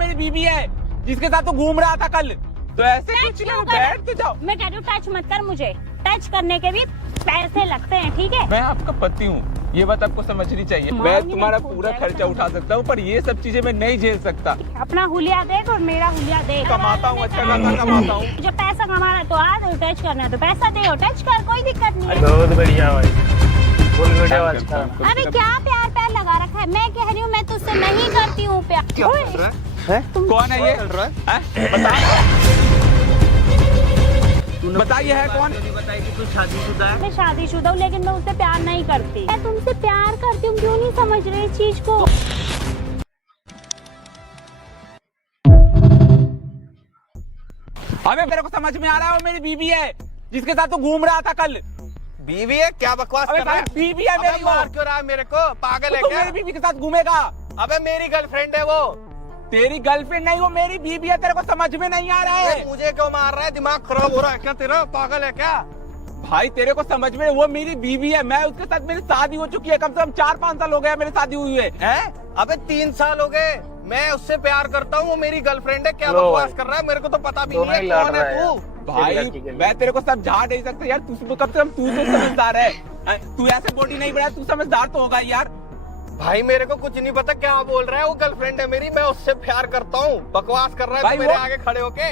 मेरी बीवी है जिसके साथ तू घूम रहा था कल। तो ऐसे कुछ नहीं, बैठ तो जाओ। मैं कह रही हूँ टच मत कर मुझे, टच करने के भी पैसे लगते हैं, ठीक है? मैं आपका पति हूँ, ये बात आपको समझनी चाहिए। मैं तुम्हारा पूरा खर्चा उठा सकता हूँ, पर ये सब चीजें मैं नहीं झेल सकता। अपना हुलिया देख और मेरा हुलिया देख। कमाता हूँ, अच्छा खासा कमाता हूँ। जब पैसा कमाना है तो आज टच करना है तो पैसा दे और टच कर, कोई दिक्कत नहीं है। बहुत बढ़िया भाई, फुल वीडियो अच्छा। अरे क्या प्यार प्यार लगा रखा है? मैं कह रही हूँ मैं तुझसे नहीं करती हूँ प्यार। कौन है ये? बताइए है कौन? बताइए कि तू शादीशुदा है। मैं शादीशुदा हूँ लेकिन मैं उससे प्यार नहीं करती। मैं तुमसे प्यार करती हूँ, क्यों नहीं समझ रही इस चीज को? अबे मेरे को समझ में आ रहा है, वो मेरी बीवी है जिसके साथ तू घूम रहा था कल। बीवी है? क्या बकवास कर रहा है? बीवी है मेरी। मार क्यों रहा है मेरे को? पागल है तू क्या? मेरी बीवी के साथ घूमेगा? अबे मेरी गर्लफ्रेंड है वो। तेरी गर्लफ्रेंड नहीं, वो मेरी बीवी है। तेरे को समझ में नहीं आ रहा है? मुझे क्यों मार रहा है? दिमाग खराब हो रहा है क्या तेरा? पागल है क्या? भाई तेरे को समझ में, वो मेरी बीवी है। मैं उसके साथ, मेरी शादी हो चुकी है, कम से कम 4-5 साल हो गया मेरी शादी हुई है। अबे 3 साल हो गए। मैं उससे प्यार करता हूँ, वो मेरी गर्लफ्रेंड है। क्या बकवास कर रहा है? मेरे को तो पता भी नहीं है कौन है तू। भाई मैं तेरे को समझा नहीं सकता यार, तू कम से कम तू तो समझदार है। तू ऐसे बॉडी नहीं बढ़ा, तू समझदार तो होगा यार। भाई मेरे को कुछ नहीं पता क्या बोल रहा है। वो गर्लफ्रेंड है मेरी, मैं उससे प्यार करता हूँ। बकवास कर रहा है मेरे आगे खड़े होके।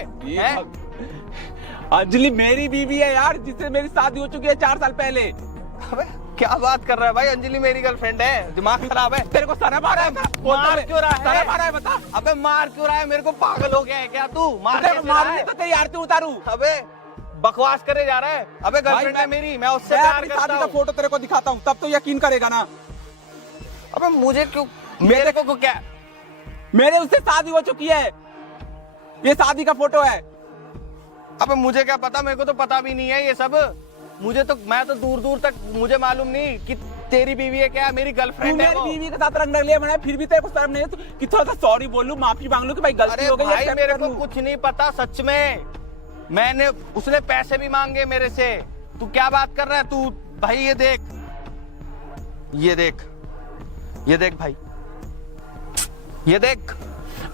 अंजलि मेरी बीवी है यार, जिससे मेरी शादी हो चुकी है 4 साल पहले। अबे क्या बात कर रहा है भाई? अंजलि मेरी गर्लफ्रेंड है। दिमाग खराब है? तेरे को शर्म आ रहा है? मार क्यों रहा है? शर्म आ रहा है बता। अबे मार क्यों रहा है? मेरे को पागल हो गया है क्या तू? मारूंगी तो तेरी आरती उतारू। अबे बकवास करे जा रहा है। अबे गर्लफ्रेंड है मेरी, मैं उससे प्यार करता हूँ। शादी का फोटो तेरे को दिखाता हूँ, तब तो यकीन करेगा ना। अबे मुझे क्यों? मेरे को क्या? मेरे उससे शादी हो चुकी है, ये शादी का फोटो है। अबे मुझे क्या पता? मेरे को तो पता भी नहीं है ये सब। मैं तो दूर दूर तक मुझे मालूम नहीं कि तेरी बीवी है क्या। मेरी गर्लफ्रेंड है वो। मेरी बीवी के साथ रंग लिया मैंने, फिर भी तेरे को शर्म नहीं है कि थोड़ा सा सॉरी बोलूं, माफी मांग लूं कि भाई गलती हो गई। भाई मेरे को कुछ नहीं पता सच में। उसने पैसे भी मांगे मेरे से। तू क्या बात कर रहा है तू? भाई ये देख भाई, ये देख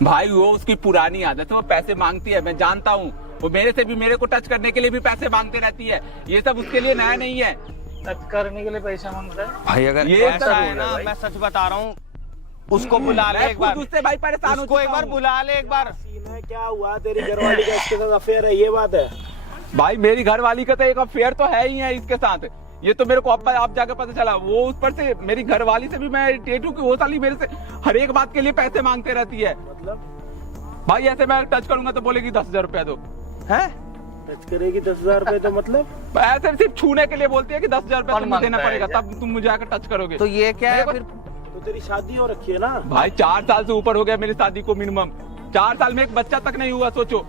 भाई। वो उसकी पुरानी आदत है, वो पैसे मांगती है, मैं जानता हूँ। वो मेरे से भी, मेरे को टच करने के लिए भी पैसे मांगते रहती है। ये सब उसके लिए नया नहीं है। टच करने के लिए पैसा मांगता है भाई। अगर ये ऐसा है ना, मैं सच बता रहा हूँ, उसको बुला ले एक बार। उससे भाई परेशान उसको एक बार बुला ले एक बार। क्या हुआ? तेरी घरवाली का इसके साथ अफेयर है, ये बात है? भाई मेरी घरवाली का तो एक अफेयर तो है ही है इसके साथ। ये तो मेरे को अब जाकर पता चला। वो उस पर से मेरी घरवाली से भी मैं इरिटेट हूँ कि वो साली मेरे से हर एक बात के लिए पैसे मांगते रहती है। मतलब भाई ऐसे मैं टच करूंगा तो बोलेगी 10,000 रुपया दो। है? टच करेगी 10,000 रुपए तो मतलब? ऐसे सिर्फ छूने के लिए बोलती है कि 10,000 रुपया तुम्हें देना पड़ेगा, तब तुम मुझे आकर टच करोगे। तो ये क्या है फिर? तो तेरी शादी हो रखी है ना भाई? 4 साल से ऊपर हो गया मेरी शादी को मिनिमम। 4 साल में एक बच्चा तक नहीं हुआ। सोचो,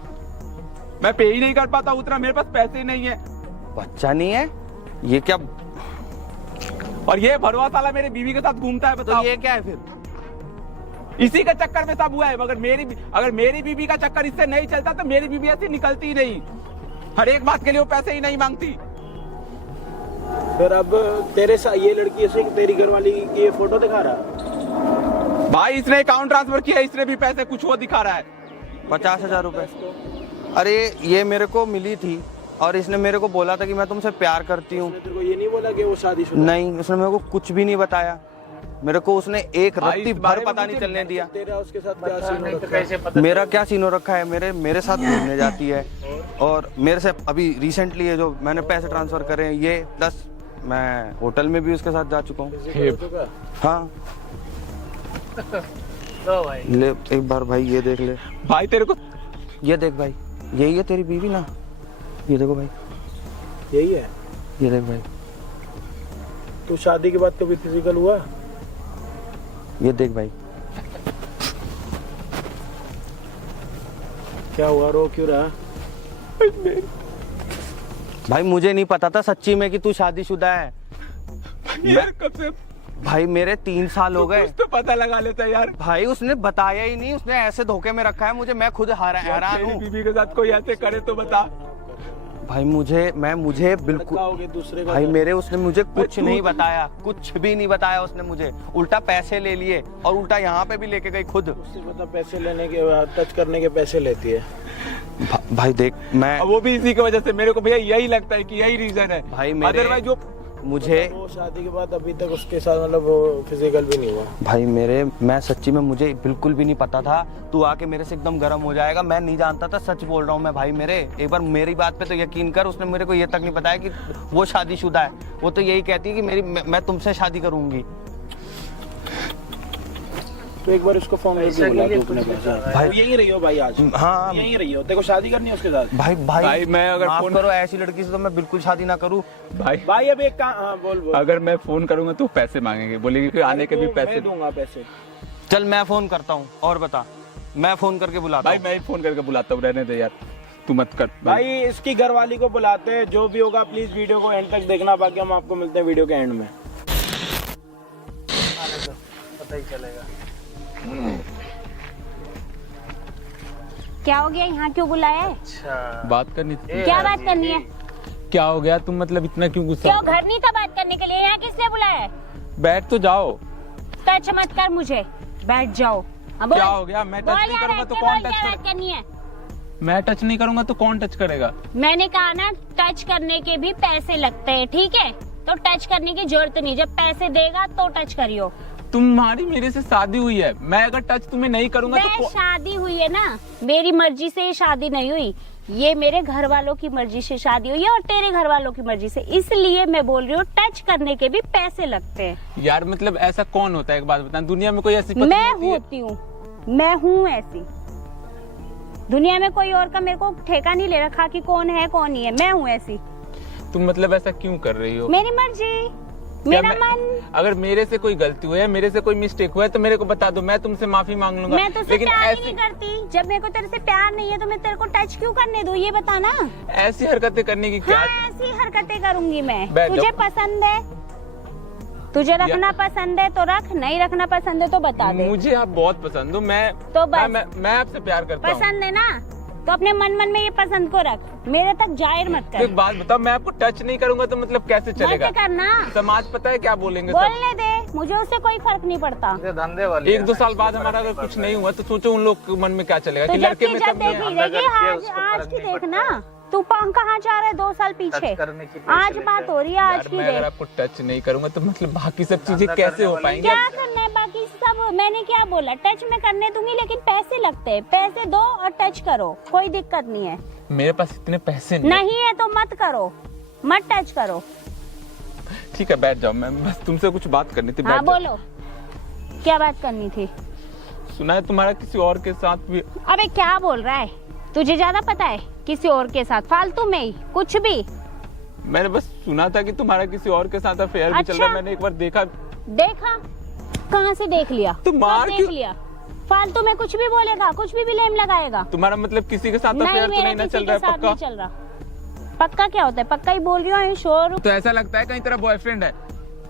मैं पे ही नहीं कर पाता उतना, मेरे पास पैसे नहीं है। बच्चा नहीं है? ये क्या? और ये भरवा साला मेरे बीवी के साथ घूमता है। बताओ तो ये क्या है फिर? इसी के चक्कर में सब हुआ है। मगर अगर मेरी बीवी का चक्कर इससे नहीं चलता तो मेरी बीवी ऐसी निकलती ही नहीं। हर एक बात के लिए वो पैसे ही नहीं मांगती। फिर अब तेरे साथ ये लड़की ऐसे तेरी घरवाली की ये फोटो दिखा रहा? भाई इसने अकाउंट ट्रांसफर किया, इसने भी पैसे कुछ वो दिखा रहा है। 50,000 रुपए। अरे ये मेरे को मिली थी और इसने मेरे को बोला था कि मैं तुमसे प्यार करती हूँ। तेरे को ये नहीं बोला कि वो शादीशुदा? नहीं, उसने मेरे को कुछ भी नहीं बताया। मेरे को उसने एक रत्ती भर पता नहीं चलने दिया। तेरा उसके साथ क्या सीन हो रखा है? मेरा क्या सीन हो रखा है? मेरे साथ घूमने जाती है और मेरे से अभी रिसेंटली ये जो मैंने पैसे ट्रांसफर करे हैं ये, प्लस मैं होटल में भी उसके साथ जा चुका हूँ। हाँ ले एक बार भाई, ये देख ले भाई। तेरे को ये देख भाई, यही है तेरी बीवी ना? ये देखो भाई, यही है। ये देख भाई, तू शादी के बाद कभी फिजिकल हुआ? ये देख भाई। क्या हुआ? रो क्यों रहा? भाई मुझे नहीं पता था सच्ची में कि तू शादीशुदा है। यार कब से? भाई मेरे 3 साल हो गए। तो पता लगा लेता यार। भाई उसने बताया ही नहीं, उसने ऐसे धोखे में रखा है मुझे। मैं खुद हैरान हूँ। बीवी के साथ कोई ऐसे करे तो बता। भाई मुझे बिल्कुल धक्काओगे दूसरे का भाई घर। मेरे उसने मुझे कुछ नहीं बताया, कुछ भी नहीं बताया उसने मुझे, उल्टा पैसे ले लिए और उल्टा यहाँ पे भी लेके गई खुद। उससे पता पैसे लेने के टच करने के पैसे लेती है। भाई देख मैं वो भी इसी की वजह से, मेरे को भैया यही लगता है कि यही रीजन है भाई मेरे अदरवाइज जो मुझे वो शादी के बाद अभी तक उसके साथ मतलब वो फिजिकल भी नहीं हुआ। भाई मैं सच्ची में मुझे बिल्कुल भी नहीं पता था, तू आके मेरे से एकदम गर्म हो जाएगा, मैं नहीं जानता था, सच बोल रहा हूँ मैं भाई। मेरे एक बार मेरी बात पे तो यकीन कर, उसने मेरे को ये तक नहीं बताया कि वो शादीशुदा है। वो तो यही कहती है कि मैं तुमसे शादी करूंगी। तो एक बार उसको फोन करके बुला के अपने पास। भाई यहीं रही हो भाई आज? हाँ यहीं रही हो? तेरे को शादी करनी है उसके साथ? भाई मैं अगर माफ फोन करो, ऐसी लड़की से तो मैं बिल्कुल शादी ना करूँ। भाई अब एक काम, हाँ बोल। अगर मैं फोन करूंगा तो पैसे मांगेंगे, बोलेंगे कि आने के भी पैसे मैं दूंगा पैसे। चल मैं फोन करता हूँ और बता, मैं फोन करके बुलाता भाई हूँ। मैं फोन करके बुलाता हूँ, रहने दे यार, तू मत कर भाई इसकी घरवाली को बुलाते हैं, जो भी होगा प्लीज वीडियो को एंड तक देखना, बाकी हम आपको मिलते हैं वीडियो के एंड में। पता ही चलेगा। क्या हो गया, यहाँ क्यों बुलाया है? अच्छा बात करनी थी। क्या बात करनी है? क्या हो गया, तुम मतलब इतना क्यों गुस्सा? क्यों, घर नहीं था बात करने के लिए? यहाँ किस लिए बुलाया है? बैठ तो जाओ। टच मत कर मुझे, बैठ जाओ। अब क्या हो गया, मैं टच नहीं करूंगा तो कौन टच बात करनी है? मैं टच नहीं करूंगा तो कौन टच करेगा? मैंने कहा ना, टच करने के भी पैसे लगते हैं, ठीक है? तो टच करने की जरूरत नहीं, जब पैसे देगा तो टच करियो। तुम्हारी मेरे से शादी हुई है, मैं अगर टच तुम्हें नहीं करूंगा मैं तो शादी हुई है ना, मेरी मर्जी से ये शादी नहीं हुई, ये मेरे घर वालों की मर्जी से शादी हुई है और तेरे घर वालों की मर्जी से, इसलिए मैं बोल रही हूँ टच करने के भी पैसे लगते हैं। यार मतलब ऐसा कौन होता है, एक बात बता, दुनिया में कोई ऐसी पत्नी मैं होती है? होती हूँ, मैं हूँ ऐसी। दुनिया में कोई और का मेरे को ठेका नहीं ले रखा कि कौन है कौन नहीं है, मैं हूँ ऐसी। तुम मतलब ऐसा क्यों कर रही हो? मेरी मर्जी, मेरा मन। अगर मेरे से कोई गलती हुई है, मेरे से कोई मिस्टेक हुआ है तो मेरे को बता दो, मैं तुमसे माफी मांग लूंगा। मैं तुझसे प्यार ही नहीं करती, जब मेरे को तेरे से प्यार नहीं है तो मैं तेरे को टच क्यों करने दूं, ये बता ना। ऐसी हरकतें करने की क्या? हाँ, ऐसी हरकतें करूंगी मैं। बैठ तुझे जाओ। पसंद है, तुझे रखना पसंद है तो रख, नहीं रखना पसंद है तो बता दे। मुझे आप बहुत पसंद हो, तो बस। मैं आपसे प्यार करता हूँ। पसंद है ना, तो अपने मन मन में ये पसंद को रख, मेरे तक जाहिर मत कर। एक बात बताओ, मैं आपको टच नहीं करूंगा तो मतलब कैसे चलेगा? मत करना, समाज पता है क्या बोलेंगे सब? बोलने दे, मुझे उससे कोई फर्क नहीं पड़ता। धंधे वाले 1-2 साल बाद हमारा अगर कुछ नहीं हुआ तो सोचो उन लोग के मन में क्या चलेगा तो कि लड़के में जब सब में देखी आज की देखना, तू कहाँ जा रहा है 2 साल पीछे, आज बात हो रही है आज यार, की मैं अगर देख। आपको टच नहीं करूंगा तो मतलब बाकी सब चीजें कैसे हो पाएंगी? क्या करना है बाकी सब, मैंने क्या बोला, टच में करने दूंगी लेकिन पैसे लगते हैं, पैसे दो और टच करो, कोई दिक्कत नहीं है। मेरे पास इतने पैसे नहीं है तो मत करो, मत टच करो। ठीक है बैठ जाओ, मैं बस तुमसे कुछ बात करनी थी। हाँ बैठ जाओ। बोलो, क्या बात करनी थी? सुना है तुम्हारा किसी और के साथ भी? अबे क्या बोल रहा है, तुझे ज्यादा पता है, किसी और के साथ फालतू में ही कुछ भी। मैंने बस सुना था कि तुम्हारा किसी और के साथ अफेयर भी चल रहा है, मैंने एक बार देखा। देखा? कहाँ से देख लिया? तो मार कब क्यों? देख लिया? फालतू में कुछ भी बोलेगा, कुछ भी ब्लेम लगाएगा। तुम्हारा मतलब किसी के साथ नहीं, अफेयर तो मेरा नहीं ना किसी चल रहा के है? साथ पक्का? नहीं चल रहा। पक्का क्या होता है? पक्का ही बोल रही हूँ, आई श्योर। तो ऐसा लगता है कहीं तेरा बॉयफ्रेंड है?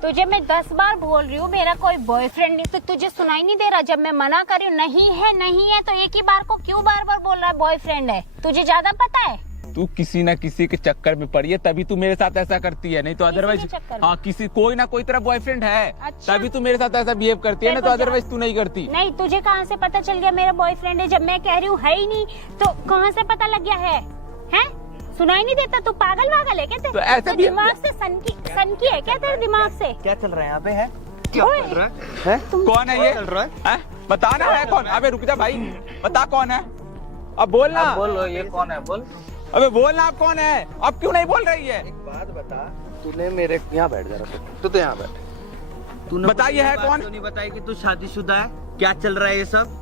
तुझे मैं 10 बार बोल रही हूँ मेरा कोई बॉयफ्रेंड नहीं, तो तुझे सुनाई नहीं दे रहा? जब मैं मना कर रही हूँ नहीं है तो एक ही बार को क्यों बार बार बोल रहा है बॉयफ्रेंड है? तुझे ज्यादा पता है? तू किसी ना किसी के चक्कर में पड़ी है तभी तू मेरे साथ ऐसा करती है, नहीं तो अदरवाइज के चक्कर में? हाँ किसी कोई ना कोई तेरा बॉयफ्रेंड है। अच्छा। तभी तू मेरे साथ ऐसा बिहेव करती है ना, तो देखो अदरवाइज तू नहीं करती। नहीं, तुझे कहाँ से पता चल गया मेरा बॉयफ्रेंड है? जब मैं कह रही हूँ है ही नहीं तो कहाँ से पता लग गया है? हैं? सुनाई नहीं देता? तू पागल वागल है क्या? तो ऐसे भी दिमाग से सनकी है क्या तेरे दिमाग से? क्या चल रहा है यहाँ पे है? कौन है ये? चल रहा है? हैं? बताना है कौन? अबे रुक जा भाई, बता कौन है, अब बोलना। बोलो ये कौन है, बोल। अबे बोलना, आप कौन है? अब क्यों नहीं बोल रही है? एक बात बता, तूने मेरे यहाँ बैठ जरा, तू तो यहाँ बैठ। तूने बताइए है कौन? क्यों नहीं बताई कि तू शादीशुदा है? क्या चल रहा है ये सब?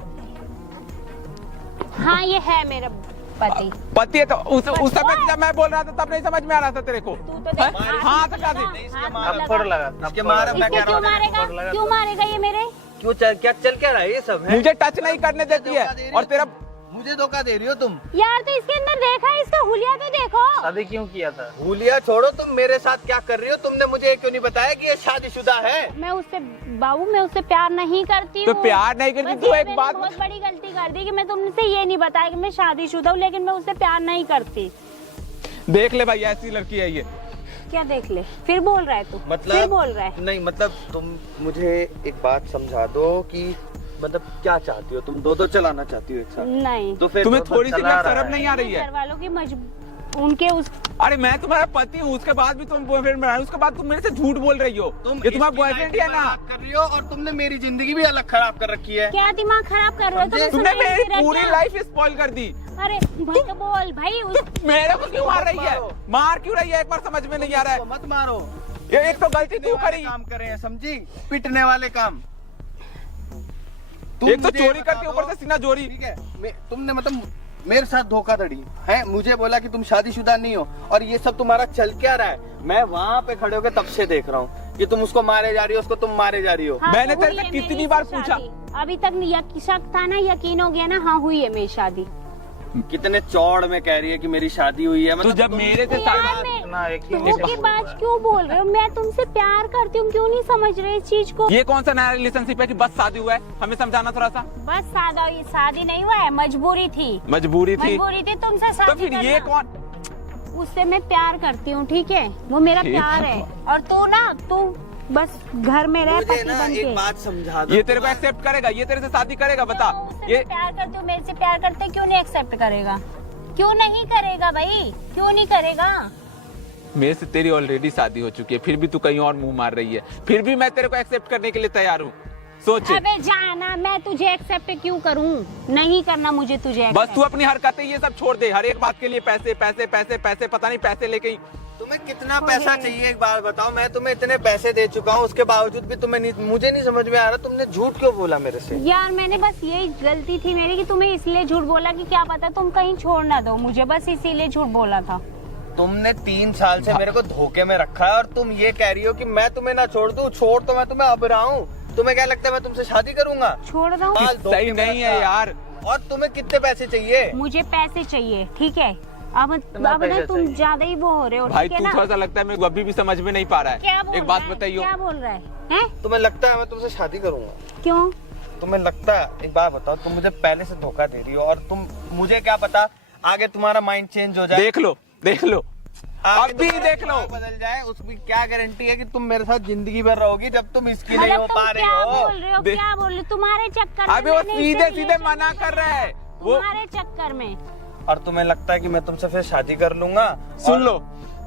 हाँ ये है मेरा पति। पति है तो उस समय जब मैं बोल रहा था तब नहीं समझ में आ रहा था तेरे को? तू तो देख, हैं? हाँ तो क्या दे? थप्पड़ लगा, इसके मार मैं इसके कह रहा क्यों हूँ, मारेगा? क्यों मारेगा ये मेरे? क्यों क्या चल क्या रहा है ये सब है? मुझे टच नहीं करने देती है और तेरा मुझे धोखा दे रही हो तुम। यार तो इसके अंदर देखा, इसका हुलिया तो देखो। शादी क्यों किया था? भूलिया छोड़ो, तुम मेरे साथ क्या कर रही हो? तुमने मुझे क्यों नहीं बताया कि ये शादीशुदा है? मैं उससे बाबू, मैं उससे प्यार नहीं करती तो हूँ। प्यार नहीं करती बस तो ये एक मैंने बात बहुत बड़ी गलती कर दी कि मैं तुमसे ये नहीं बताया कि मैं शादीशुदा हूँ, लेकिन मैं उससे प्यार नहीं करती। देख ले भाई, ऐसी लड़की है ये। क्या देख ले, फिर बोल रहा है तू, फिर बोल रहा है। नहीं मतलब तुम मुझे एक बात समझा दो कि मतलब क्या चाहती हो तुम? दो चलाना चाहती हो एक साथ? नहीं, तो फिर तुम्हें दो थोड़ी सी चला भी रहा शर्म है। नहीं आ रही है? घर वालों की उनके उस अरे मैं तुम्हारा पति हूँ, उसके बाद भी तुम बॉयफ्रेंड बना रहे हो, उसके बाद तुम मेरे से झूठ बोल रही हो। ये तुम्हारा बॉयफ्रेंड ही है ना? कर रही हो और तुमने मेरी जिंदगी भी अलग खराब कर रखी है। क्या दिमाग खराब कर रहे हो तुम? तुमने सुन रही मेरी थी पूरी क्या? लाइफ स्पॉइल कर दी। अरे मत बोल भाई मेरे को क्यों मार रही है? मार क्यों रही है? एक बार समझ में नहीं आ रहा है। मत मारो, ये एक तो गलती तू करी, काम करे हैं, समझी? पिटने वाले काम। एक तो चोरी करके ऊपर से सीना चोरी। ठीक है, तुमने मतलब मेरे साथ धोखाधड़ी है, मुझे बोला कि तुम शादीशुदा नहीं हो और ये सब तुम्हारा चल क्या रहा है? मैं वहाँ पे खड़े होकर तब से देख रहा हूँ कि तुम उसको मारे जा रही हो, उसको तुम मारे जा रही हो। हाँ, मैंने तो तेरे हुई से है कितनी मेरी बार इससे पूछा? शादी। अभी तक शक था ना, यकीन हो गया ना? हाँ हुई है मेरी शादी। कितने चौड़ में कह रही है कि मेरी शादी हुई है। तो जब मेरे से यार शादी- मैं धोखेबाज क्यों बोल रहे हो? मैं तुमसे प्यार करती हूँ, क्यों नहीं समझ रहे इस चीज को? ये कौन सा नया रिलेशनशिप है कि बस शादी हुआ है? हमें समझाना थोड़ा सा। बस सादा, ये शादी नहीं हुआ है, मजबूरी थी। मजबूरी थी मजबूरी थी तुमसे तो शादी फिर ये करना। कौन? उससे मैं प्यार करती हूँ, ठीक है? वो मेरा ठीक प्यार है। है। और तू बस घर में रह मुझे पति ना बन एक के। बात समझा दो। ये तेरे को एक्सेप्ट करेगा? ये तेरे से शादी करेगा? बता। उससे ये मैं प्यार करती हूँ, मेरे से प्यार करते, क्यों नहीं एक्सेप्ट करेगा? क्यों नहीं करेगा भाई, क्यों नहीं करेगा? मेरे से तेरी ऑलरेडी शादी हो चुकी है, फिर भी तू कहीं और मुंह मार रही है। फिर भी मैं तेरे को एक्सेप्ट करने के लिए तैयार हूँ। सोच, अबे जाना, मैं तुझे एक्सेप्ट क्यों करूँ? नहीं करना मुझे तुझे बस accept। तू अपनी हरकतें ये सब छोड़ दे। हर एक बात के लिए पैसे पैसे पैसे पैसे, पता नहीं पैसे लेके ही। तुम्हें कितना पैसा चाहिए एक बार बताओ? मैं तुम्हें इतने पैसे दे चुका हूँ, उसके बावजूद भी तुम्हें मुझे नहीं समझ में आ रहा तुमने झूठ क्यों बोला मेरे से? यार मैंने बस यही गलती थी मेरी कि तुम्हें इसलिए झूठ बोला कि क्या पता तुम कहीं छोड़ ना दो मुझे, बस इसीलिए झूठ बोला था। तुमने 3 साल से मेरे को धोखे में रखा है और तुम ये कह रही हो कि मैं तुम्हें ना छोड़ दूं। छोड़ तो मैं तुम्हें अब रहा हूँ। तुम्हें क्या लगता है मैं तुमसे शादी करूंगा? छोड़ दो। माल धोखे सही में नहीं है रखा। यार। और तुम्हें कितने पैसे चाहिए? मुझे पैसे चाहिए, ठीक है? अब पैसे ना तुम चाहिए? ज्यादा ही वो हो रहे हो, भाई ठीक है तू ना? थोड़ा सा लगता है मेरे को अभी भी समझ में नहीं पा रहा क्या है। बोल एक बात रहा है? बताइए। क्या बोल रहा है? हैं? तुम्हें लगता है मैं तुमसे शादी करूंगा? क्यों? तुम्हें लगता है? एक बात बताओ, तुम मुझे पहले से धोखा दे रही हो और तुम मुझे क्या पता आगे तुम्हारा माइंड चेंज हो जाए। देख लो देख लो, आगे अभी तुम्हारा देख लो। दिमाग बदल जाए, उसकी क्या गारंटी है कि तुम मेरे साथ जिंदगी भर रहोगी जब तुम इसकी नहीं मतलब हो तुम पा रही क्या हो? बोल रहे हो? देख- क्या बोल रहे हो? तुम्हारे चक्कर में अभी वो मैंने इसे सीधे सीधे relation मना में कर रहा है वो। तुम्हारे चक्कर में। और तुम्हें लगता है कि मैं तुमसे फिर शादी कर लूंगा? सुन और लो,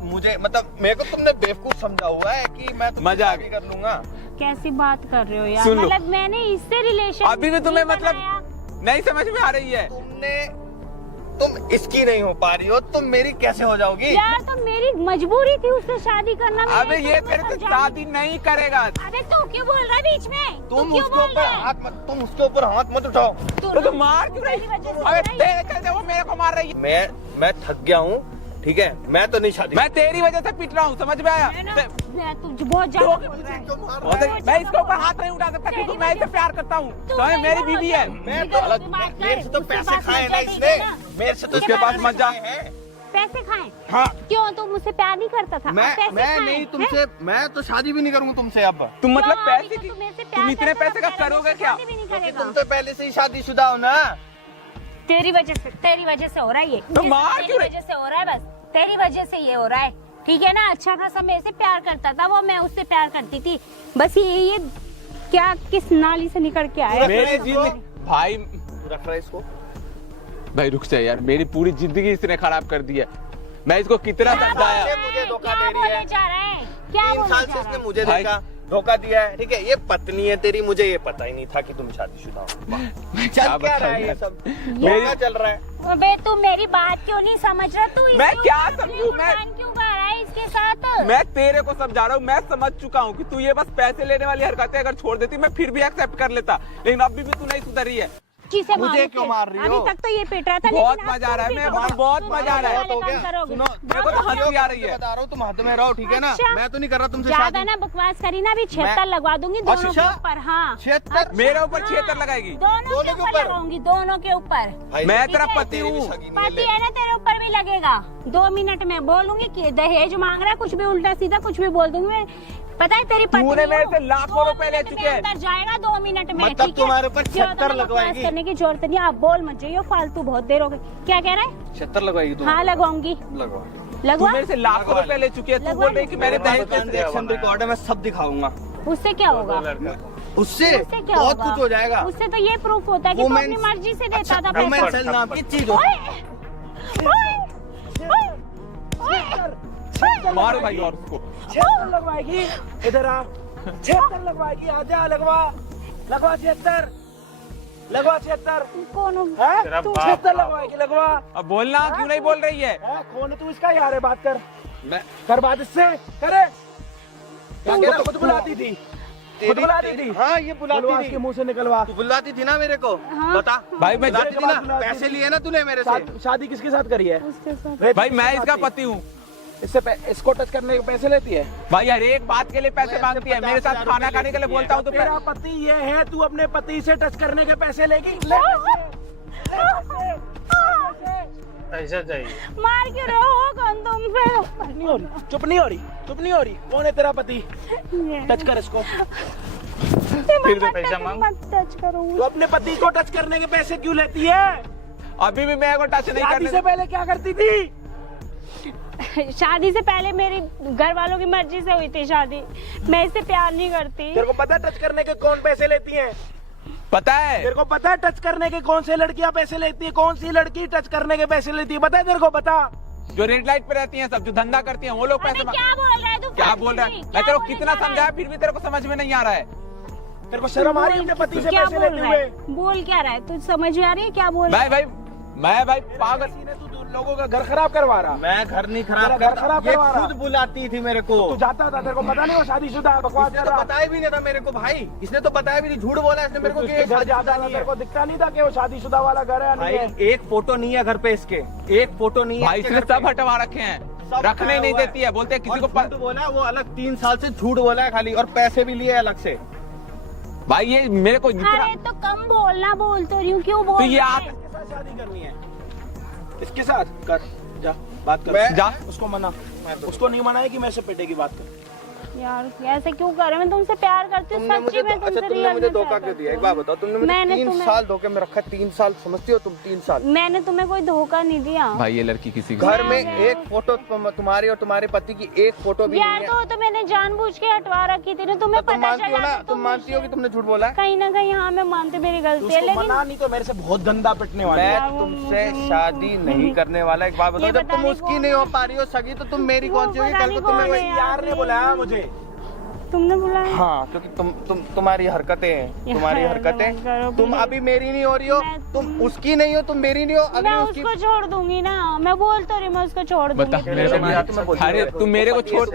मुझे मतलब मेरे को तुमने बेवकूफ समझा हुआ है कि मैं तुमसे मजा आ शादी कर लूंगा? कैसी बात कर रहे हो यार? सुन लो। मतलब मैंने इससे रिलेशन अभी भी तुम्हें मतलब नहीं समझ में आ रही है। तुम इसकी नहीं हो पा रही हो, तुम मेरी कैसे हो जाओगी? यार तो मेरी मजबूरी थी उससे शादी करना। मैंने अबे ये तुम्हें तेरे से समझा शादी नहीं करेगा। अबे तू क्यों बोल रहा है बीच में? तू तुम क्यों उसके बोल ऊपर रहा है? हाथ मत, तुम उसके ऊपर हाथ मत उठाओ। तो मार क्यों रही? तेरी वजह से अबे हो रहा है। तेरे चलते वो मेरे को मार रही है। मैं थक गया हूँ, ठीक है? मैं तो नहीं शादी। मैं तेरी वजह से पिट रहा हूँ, समझ में आया? मैं तू बहुत ज्यादा बोल रहा है। मैं इसके ऊपर हाथ नहीं उठा सकता क्योंकि मैं इसे प्यार करता हूँ। तू तो ये मेरी नहीं बीवी हो है। जा। मैं तो अलग, मेरे से तो पैसे खाए ना इसने, मेरे से तो उसके इसने पास पैसे मत जा। खाए हैं। पैसे खाए? हाँ, क्यों तुम मुझसे प्यार नहीं करता था? अब पैसे मैं खाए, नहीं हैं? तुमसे, मैं तो शादी भी नहीं करूंगा तुमसे अब। तुम मतलब क्यों? अभी पैसे तो की तुम मेरे से तुम प्यार इतने करते हो, पैसे का मेरे करोगे से क्या? शादी भी नहीं क्योंकि करेगा। तुम तो पहले से ही शादीशुदा हो ना। तेरी वजह से हो रहा है ये। तो मार तेरी क्यों रही? वजह से हो रहा है, बस तेरी वजह से ये हो रहा है, ठीक है ना? अच्छा खासा मेरे से प्यार करता था वो, मैं उससे प्यार करती थी। बस ये क्या किस नाली से निकल के आया? मेरी जिंदगी भाई रख रहा है इसको। भाई रुक जा यार, मेरी पूरी जिंदगी इसने खराब कर दी है। मैं इसको कितना क्या समझाया। बोल रहा है? मुझे धोखा क्या दे रही है। बोले जा रहा है? क्या 3 बोले साल जा से रहा इसने है? मुझे भाई- देखा, धोखा दिया है, ठीक है? ये पत्नी है तेरी, मुझे ये पता ही नहीं था कि तुम शादीशुदा हो। मैं चल क्या क्या रहा है बताऊं ये यार? सब? मेरी- धोखा चल रहा है। अबे तू मेरी बात क्यों नहीं समझ रहा? तू मैं इसके क्या ऊपर समझूं? मैं- कुर्बान क्यों कर रहा है इसके साथ? मैं तेरे को समझा रहा हूँ, मैं समझ चुका हूँ कि तू ये बस पैसे लेने वाली हरकतें अगर छोड़ देती मैं फिर भी एक्सेप्ट कर लेता, लेकिन अभी भी तू नहीं सुधरी है। किसे मुझे मारूं क्यों फिर? मार रही हो? अभी तक तो ये पिट रहा था, बहुत लेकिन अब मजा आ रहा है, तुम मैं पिटोगे। बहुत तुम मजा आ रहा है। वाले हो काम गया। करोगे। सुनो, मेरे को तो बहुत हंसी आ रही है। बता रहा हूँ, तुम हद में रहो, ठीक है ना? अच्छा। मैं तो नहीं कर रहा तुमसे ज्यादा शादी। ना बकवास करी ना, अभी 76 लगवा दूंगी दोनों के अच्छा। ऊपर। हाँ 76? मेरे ऊपर 76 लगाएगी? दोनों के ऊपर लगाऊंगी, दोनों के ऊपर। भाई, मैं ठीक तेरा है? पति तेरी भी हूँ। सगी नहीं पति है ना, तेरे ऊपर भी लगेगा। 2 मिनट में बोलूंगी कि दहेज मांग रहा है, कुछ भी उल्टा सीधा कुछ भी बोल दूंगी मैं। पता है तेरी पत्नी तूने मेरे हूँ। से लाखों 2 रुपए ले मिनट में चुके हैं। अंदर जाएगा 2 मिनट में, मतलब ठीक है? तुम्हारे ऊपर ज्यादा 76 बकवास लगवाएगी? करने की जरूरत नहीं है, आप बोल मत जाइए फालतू, बहुत देर हो गई। क्या कह रहा है? 76 लगवाएगी तुम? हाँ लगवाऊंगी। लगवा। तू लगवा। मेरे से लाखों रुपए ले चुकी है, तू बोल रही कि मैंने दहेज कैसे दिया? ट्रांजैक्शन रिकॉर्ड है, मैं सब दिखाऊंगा। उससे क्या होगा? उससे उससे क्या बहुत होगा? कुछ हो जाएगा। उससे तो ये प्रूफ होता है कि तू अपनी मर्जी से देता था वुमेन पैसा। सेल नाम की चीज हो। मारो भाई और उसको। 76 लगवाएगी, इधर आ। 76 लगवाएगी, आजा लगवा 76 लगवा 76 कौन हो? है 76 लगवाएगी, लगवा। अब बोलना क्यों नहीं बोल रही है? कौन है तू? इसका यार है, बात कर। मैं कर बात इससे, करे। क्या कह रहा? खुद बुलाती थी, खुद बुलाती थी। हाँ, ये बुलवा बुलाती इसके थी। मुंह से निकलवा। तू बुलाती थी ना मेरे को। हाँ। बता भाई मैं बुलाती थी ना, पैसे लिए ना तूने मेरे से। शादी किसके साथ करी है? उसके साथ। भाई मैं इसका पति हूँ। इसको टच करने के पैसे लेती है? भाई हर एक बात के लिए पैसे मांगती है। मेरे साथ खाना खाने के लिए बोलता हूँ तो तेरा पति ये है, तू अपने पति से टच करने के पैसे लेगी? ऐसा चाहिए। मार क्यों रहे हो? कौन तुम पे? नहीं हो रही, चुप नहीं हो रही, चुप नहीं हो रही। कौन है तेरा पति? टच कर इसको। फिर भी पैसा मांग। मत टच करो। तू अपने पति को टच करने के पैसे क्यों लेती है? अभी भी मैं को टच नहीं शादी करने से पहले क्या करती थी? शादी से पहले मेरी घर वालों की मर्जी से हुई थी शादी। मैं इससे प्यार नहीं करती। तेरे को पता है टच करने के कौन पैसे लेती हैं? पता है। तेरे को पता है टच करने के कौन से लड़कियां पैसे लेती है? कौन सी लड़की टच करने के पैसे लेती है? पता है तेरे को? बता। जो रेड लाइट पे रहती हैं सब, जो धंधा करती हैं वो लोग अरे पैसे क्या बोल रहा है तू? क्या बोल रहा है? मैं तेरे को कितना समझाया फिर भी तेरे को समझ में नहीं आ रहा है। तेरे को शर्म आ रही है अपने पति से क्या पैसे बोल लेते रहा हुए? है? बोल क्या रहा है? तुझ समझ में आ रही है क्या बोल रहा है? मैं भाई पागल। किसी ने तू लोगों का घर खराब करवा रहा। मैं घर नहीं तेरा खराब घर करता, खराब ये करवा रहा। खुद बुलाती थी मेरे को। तू जाता था, तेरे को पता नहीं वो शादीशुदा है, बकवास इसने कर तो रहा। बताया भी नहीं था मेरे को भाई। इसने तो बताया भी नहीं, झूठ बोला इसने मेरे को कि उसके ये घर जाता शादीशुदा था, नहीं तेरे है। को दिखता नहीं था कि वो शादीशुदा वाला घर है या भाई नहीं है? एक फोटो नहीं है घर पे इसके, एक फोटो नहीं है भाई इसके इसने घर पे। सब हटवा रखे हैं, सब रखने हटाया नहीं हुआ है। देती है। बोलते हैं किसी और को झूठ बोला है, वो अलग 3 साल से झूठ बोला है खाली, और पैसे भी लिए अलग से। भाई ये मेरे को जितना अरे तो कम बोलना, बोल तो रही हूँ, क्यों बोल तो ये रहा आप है? इसके साथ शादी करनी है, इसके साथ कर, जा बात कर। मैं- जा। उसको मना, उसको नहीं मनाए कि मैं से पिटेगी, बात कर। यार ऐसे क्यों कर रहे हो? मैं तुमसे प्यार करती हूँ तुमने मुझे सच्ची में। अच्छा तुमसे तुमने रियल मुझे में धोखा प्यार क्यों दिया? एक करती बात हूँ। बताओ, तुमने मुझे मैंने 3 तुम्हें- साल धोखे में रखा। 3 साल समझती हो तुम? 3 साल मैंने तुम्हें कोई धोखा नहीं दिया। भाई ये लड़की किसी को घर में एक फोटो तुम्हारी और तुम्हारे पति की एक फोटो भी यार नहीं है। तो मैंने जानबूझ के हटवा रखी थी ना, तुम्हें तो तुम पता मानती हो चला ना? तो तुम मानती हो कि तुमने झूठ बोला है? कहीं ना कहीं हाँ मैं मानती, मेरी गलती है, उसको लेकिन मना, नहीं तो मेरे से बहुत गंदा पिटने वाला है। मैं तुमसे शादी नहीं करने वाला। एक बात बताओ, ये जब पता तुम नहीं उसकी कौन नहीं हो है। पा रही हो सगी, तो तुम मेरी वो कौन सी होगी? पता कल नहीं को तुम्हें कौन वही है। यार ने बुलाया मुझे। तुमने बुलाया। हाँ, क्योंकि तुम्हारी हरकतें हैं, तुम्हारी यार, हरकतें। मत करो, तुम please। अभी मेरी नहीं हो रही हो, मैं- तुम उसकी नहीं हो, तुम मेरी नहीं हो। मैं अगली उसकी उसको छोड़ दूंगी ना, मैं बोल तो रही, मैं उसको छोड़ बता दूंगी मेरे को please। यार, तुम्हें बोल अरे दिया। तुम मेरे को छोड़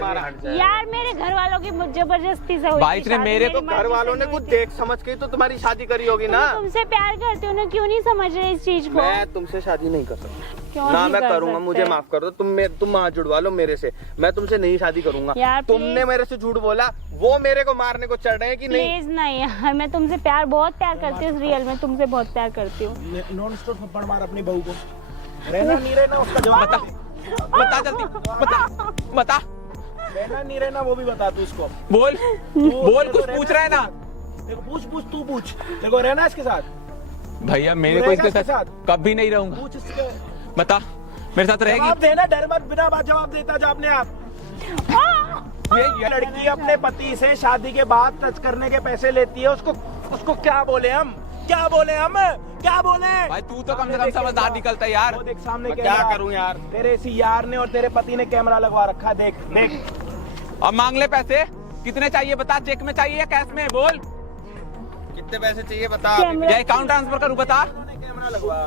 यार मेरे घर वालों की जबरदस्ती से हुई भाई थी इसने शादी, मेरे मेरी तो घर मर्जी वालों से ने नहीं कुछ हुई थी। देख समझ के ही तो तुम्हारी शादी करी होगी ना। मैं तुमसे प्यार करती हूँ ना, क्यों नहीं समझ रहे इस चीज को? मैं तुमसे शादी नहीं कर सकता क्यों ना, नहीं मैं कर करूंगा। सकते? मुझे माफ कर दो। तुम हाथ जुड़वा लो मेरे से, मैं तुमसे नहीं शादी करूंगा। यार, तुमने please। मेरे से झूठ बोला, वो मेरे को मारने को चढ़ रहे हैं कि नहीं? प्लीज नहीं यार, मैं तुमसे प्यार बहुत प्यार करती हूँ, रियल में तुमसे बहुत प्यार करती हूँ। नॉन स्टॉप थप्पड़ मार अपनी बहू को। रहना नहीं रहना उसका जवाब बता बता जल्दी बता बता रहना नहीं रहना वो भी बता तू उसको। बोल बोल कुछ पूछ रहा है ना? देखो पूछ तू पूछ, देखो रहना इसके साथ, भैया मेरे को रहेगा इसके इसके साथ साथ? कभी नहीं रहूंगा। पूछ इसके। बता मेरे साथ जवाब रहेगी? देना, डर मत, बिना बात जवाब देता जा अपने आप। ये लड़की अपने पति से शादी के बाद टच करने के पैसे लेती है, उसको क्या बोले हम? क्या बोले हम? क्या बोले? भाई तू तो कम से कम समझदार निकलता है यार। वो देख सामने मैं कैमरा। क्या करूं यार? तेरे इसी यार ने और तेरे पति ने कैमरा लगवा रखा है, देख देख। अब मांग ले पैसे, कितने चाहिए बता? चेक में चाहिए या कैश में? बोल कितने पैसे चाहिए बता? कैमरा- या अकाउंट ट्रांसफर करूँ? बता। कैमरा लगवा।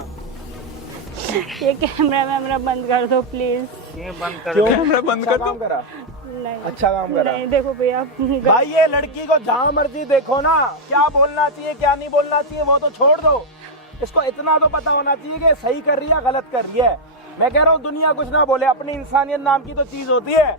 ये कैमरा बंद कर दो प्लीज। ये बंद कर क्यों? कैमरा बंद अच्छा कर काम दो। करा, नहीं अच्छा काम करा। नहीं, देखो भैया भाई ये लड़की को जहाँ मर्जी देखो ना, क्या बोलना चाहिए क्या नहीं बोलना चाहिए वो तो छोड़ दो, इसको इतना तो पता होना चाहिए कि सही कर रही है गलत कर रही है। मैं कह रहा हूँ दुनिया कुछ ना बोले, अपनी इंसानियत नाम की तो चीज होती है।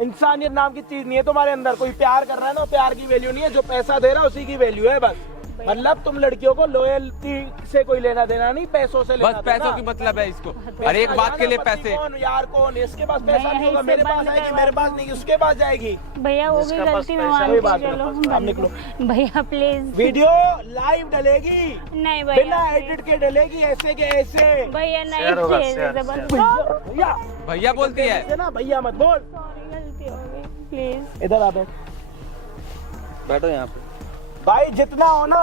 इंसानियत नाम की चीज नहीं है तुम्हारे अंदर। कोई प्यार कर रहा है ना, प्यार की वैल्यू नहीं है, जो पैसा दे रहा है उसी की वैल्यू है बस। मतलब तुम लड़कियों को लॉयल्टी से कोई लेना देना नहीं, पैसों से लेना बस पैसों की मतलब है इसको, हर एक बात के लिए पैसे। कौन यार कौन, इसके पास पैसा भैया, नहीं होगा, इससे मेरे पास बंद आएगी, करवा मेरे पास नहीं, उसके पास जाएगी। भैया वो भी जिसका पास गलती में पैसा मान है, के बात चलो, करो, आप निकलो। भैया प्लीज। वीडियो लाइव डलेगी, नहीं बिना भैया, एडिट के डलेगी, ऐसे के ऐसे। भैया नहीं, शेयर होगा, please, शेयर, जबरदस्त। भैया भैया बोलती है। ऐसे ना, भैया मत बोल। सॉरी गलती हो गई, प्लीज। इधर आ बैठ। बैठो यहाँ पे। भाई जितना हो ना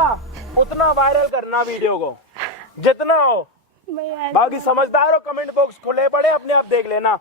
उतना वायरल करना वीडियो को, जितना हो। भैया बाकी समझदार हो, कमेंट बॉक्स खुले पड़े, अपने आप देख लेना।